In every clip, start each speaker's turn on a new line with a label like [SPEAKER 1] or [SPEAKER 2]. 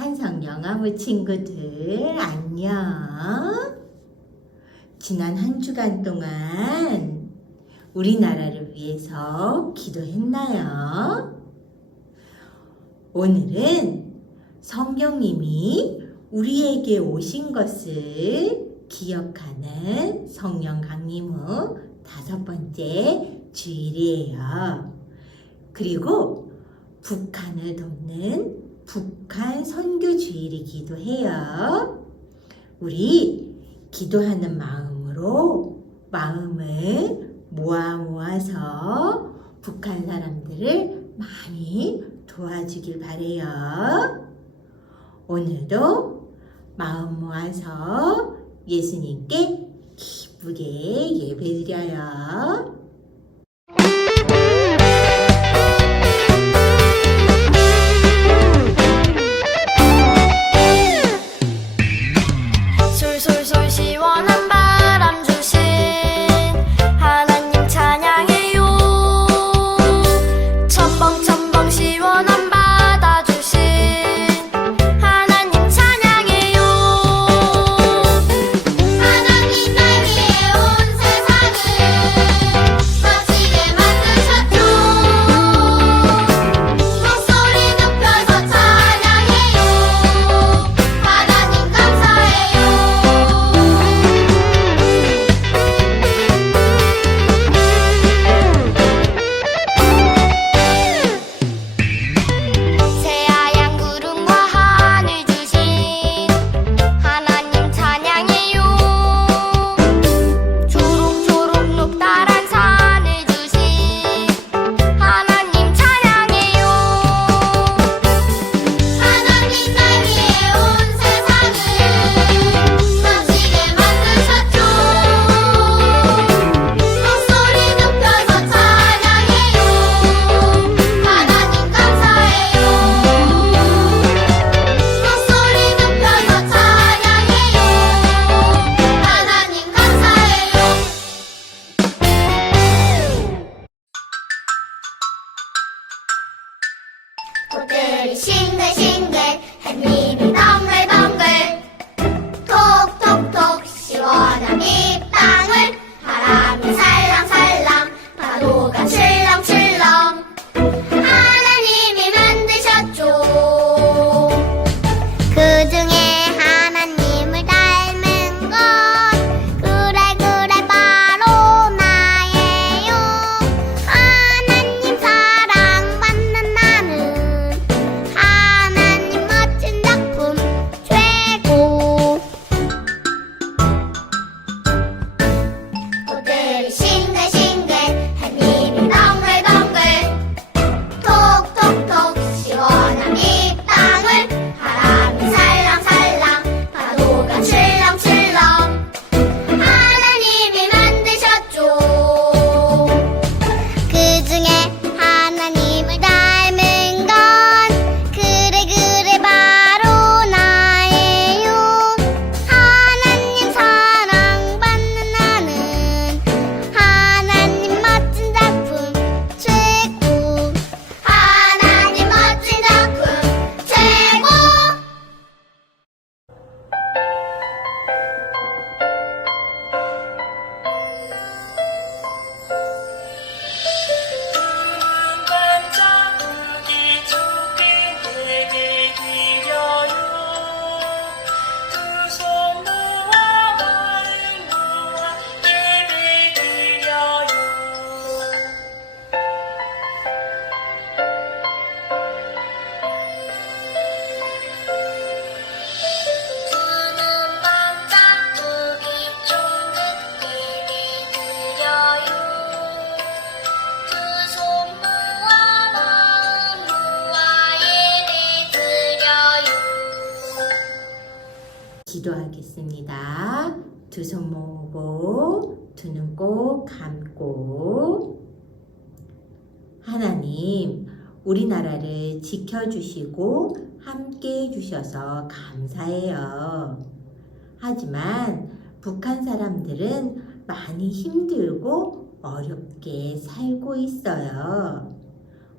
[SPEAKER 1] 찬성 영화부 친구들 안녕. 지난 한 주간 동안 우리나라를 위해서 기도했나요? 오늘은 성령님이 우리에게 오신 것을 기억하는 성령 강림 후 다섯 번째 주일이에요. 그리고 북한을 돕는 북한 선교 주일이기도 해요. 우리 기도하는 마음으로 마음을 모아 모아서 북한 사람들을 많이 도와주길 바래요. 오늘도 마음 모아서 예수님께 기쁘게 예배드려요. 기도하겠습니다. 두 손 모으고 두 눈 꼭 감고 하나님 우리나라를 지켜주시고 함께 해주셔서 감사해요. 하지만 북한 사람들은 많이 힘들고 어렵게 살고 있어요.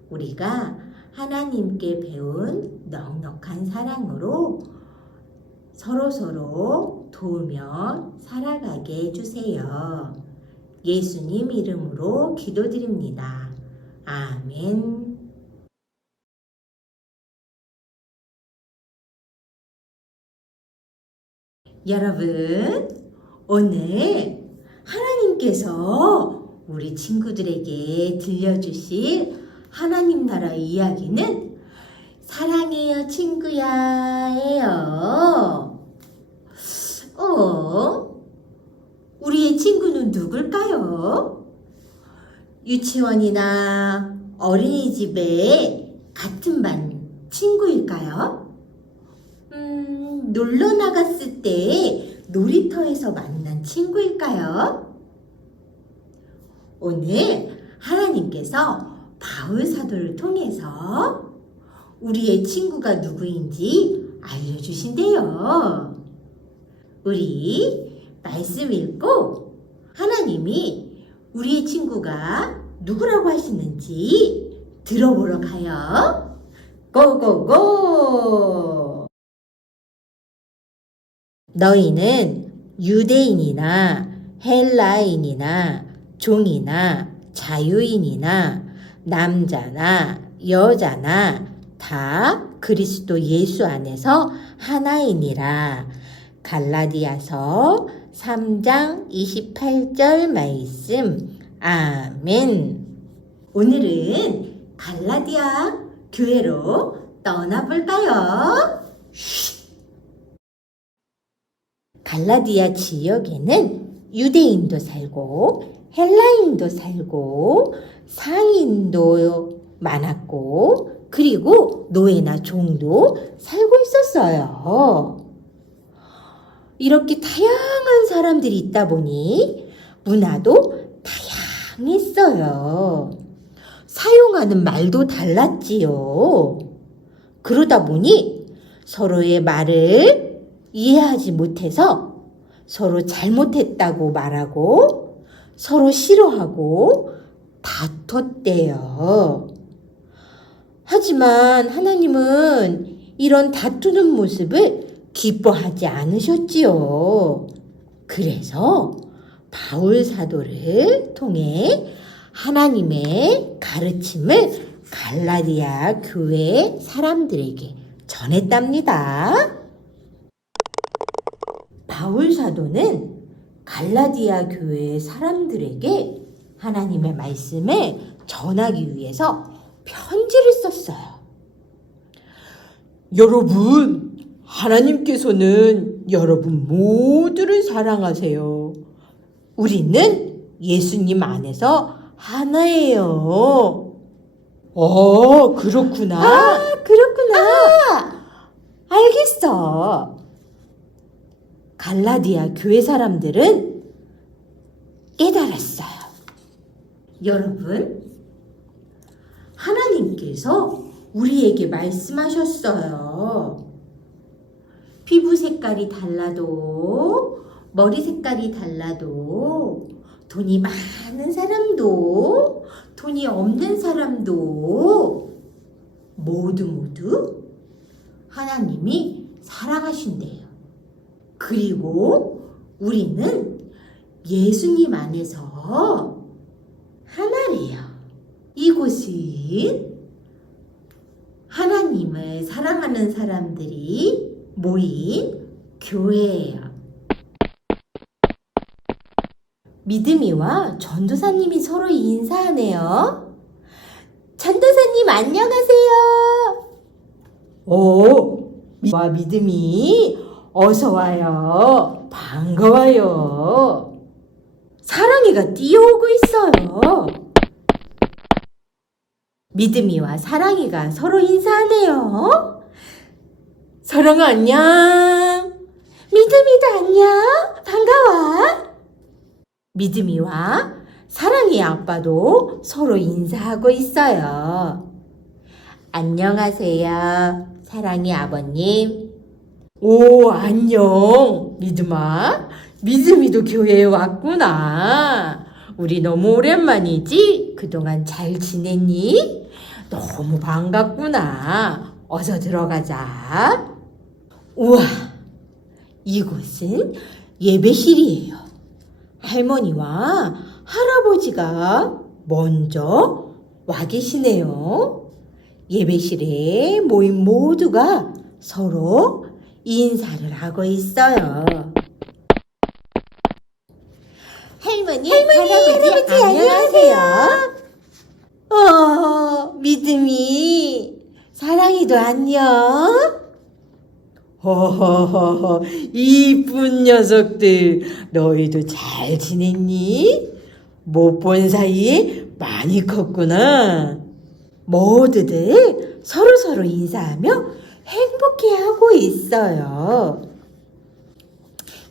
[SPEAKER 1] 우리가
[SPEAKER 2] 하나님께 배운 넉넉한 사랑으로 서로서로 도우며 살아가게 해주세요. 예수님 이름으로 기도드립니다. 아멘. 여러분, 오늘 하나님께서 우리 친구들에게 들려주실 하나님 나라 이야기는 사랑해요 친구야 예요. 어? 우리의 친구는 누굴까요? 유치원이나 어린이집에 같은 반 친구일까요? 음, 놀러 나갔을 때 놀이터에서 만난 친구일까요? 오늘 하나님께서 바울 사도를 통해서 우리의 친구가 누구인지 알려주신대요. 우리 말씀 읽고 하나님이 우리의 친구가 누구라고 하시는지 들어보러 가요. 고고고! 너희는 유대인이나 헬라인이나 종이나 자유인이나 남자나 여자나 다 그리스도 예수 안에서 하나이니라. 갈라디아서 3장 28절 말씀. 아멘. 오늘은 갈라디아 교회로 떠나볼까요? 갈라디아 지역에는 유대인도 살고 헬라인도 살고 상인도 많았고 그리고 노예나 종도 살고 있었어요. 이렇게 다양한 사람들이 있다 보니 문화도 다양했어요. 사용하는 말도 달랐지요. 그러다 보니 서로의 말을 이해하지 못해서 서로 잘못했다고 말하고 서로 싫어하고 다퉜대요. 하지만 하나님은 이런 다투는 모습을 기뻐하지 않으셨지요. 그래서 바울 사도를 통해 하나님의 가르침을 갈라디아 교회 사람들에게 전했답니다. 바울 사도는 갈라디아 교회 사람들에게 하나님의 말씀을 전하기 위해서 편지를 썼어요.
[SPEAKER 3] 여러분, 하나님께서는 여러분 모두를 사랑하세요. 우리는 예수님 안에서 하나예요. 어, 그렇구나.
[SPEAKER 2] 아, 그렇구나. 알겠어. 갈라디아 교회 사람들은 깨달았어요. 여러분, 하나님께서 우리에게 말씀하셨어요. 피부 색깔이 달라도, 머리 색깔이 달라도, 돈이 많은 사람도, 돈이 없는 사람도, 모두 모두 하나님이 사랑하신대요. 그리고 우리는 예수님 안에서 하나래요. 이곳은 하나님을 사랑하는 사람들이 모인 교회예요. 믿음이와 전도사님이 서로 인사하네요. 전도사님 안녕하세요.
[SPEAKER 3] 오, 와 믿음이 어서 와요. 반가워요.
[SPEAKER 2] 사랑이가 뛰어오고 있어요. 믿음이와 사랑이가 서로 인사하네요.
[SPEAKER 3] 사랑아 안녕.
[SPEAKER 2] 믿음이도 안녕. 반가워. 믿음이와 사랑이의 아빠도 서로 인사하고 있어요. 안녕하세요. 사랑이 아버님.
[SPEAKER 3] 오, 안녕. 믿음아. 믿음이도 교회에 왔구나. 우리 너무 오랜만이지? 그동안 잘 지냈니?
[SPEAKER 2] 너무 반갑구나. 어서 들어가자. 우와, 이곳은 예배실이에요. 할머니와 할아버지가 먼저 와 계시네요. 예배실에 모인 모두가 서로 인사를 하고 있어요.
[SPEAKER 4] 할머니, 할아버지, 안녕하세요.
[SPEAKER 2] 어, 믿음이, 사랑이도 안녕. 허허허허, 이쁜 녀석들, 너희도 잘 지냈니? 못 본 사이에 많이 컸구나. 모두들 서로서로 인사하며 행복해하고 있어요.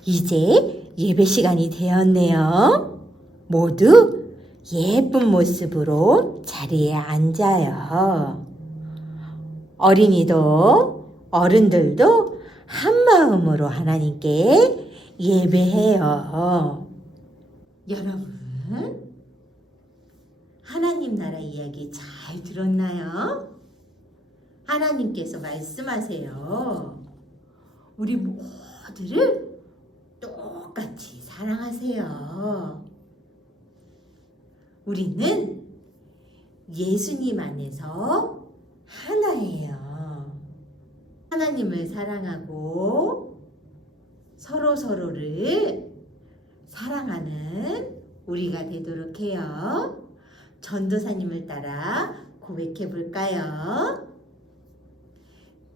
[SPEAKER 2] 이제 예배 시간이 되었네요. 모두 예쁜 모습으로 자리에 앉아요. 어린이도 어른들도 한 마음으로 하나님께 예배해요. 여러분, 하나님 나라 이야기 잘 들었나요? 하나님께서 말씀하세요. 우리 모두를 똑같이 사랑하세요. 우리는 예수님 안에서 하나예요. 하나님을 사랑하고 서로 서로를 사랑하는 우리가 되도록 해요. 전도사님을 따라 고백해 볼까요?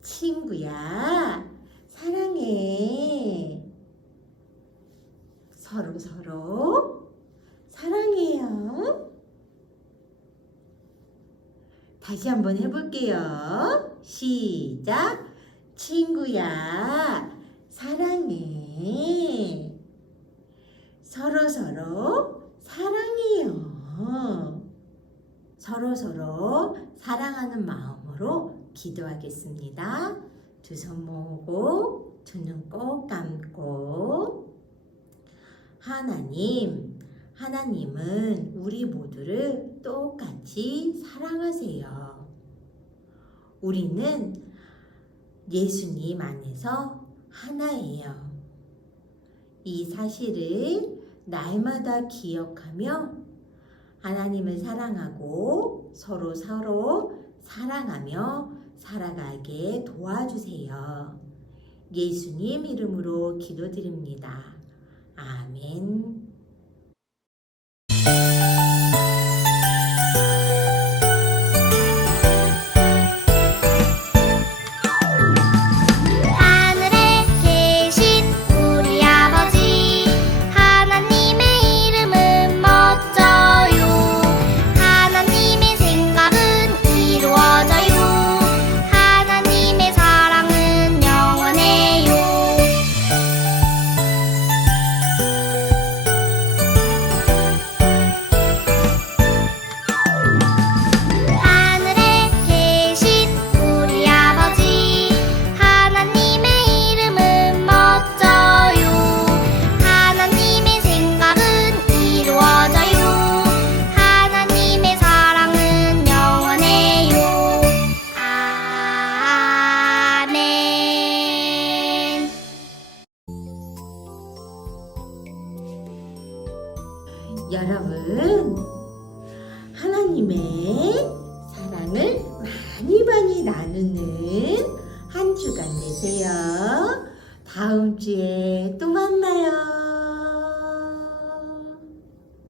[SPEAKER 2] 친구야, 사랑해. 서로 서로 사랑해요. 다시 한번 해볼게요. 시작. 친구야, 사랑해. 서로 서로 사랑해요. 서로 서로 사랑하는 마음으로 기도하겠습니다. 두 손 모으고 두 눈 꼭 감고 하나님, 하나님은 우리 모두를 똑같이 사랑하세요. 우리는 예수님 안에서 하나예요. 이 사실을 날마다 기억하며 하나님을 사랑하고 서로 서로 사랑하며 살아가게 도와주세요. 예수님 이름으로 기도드립니다. 아멘.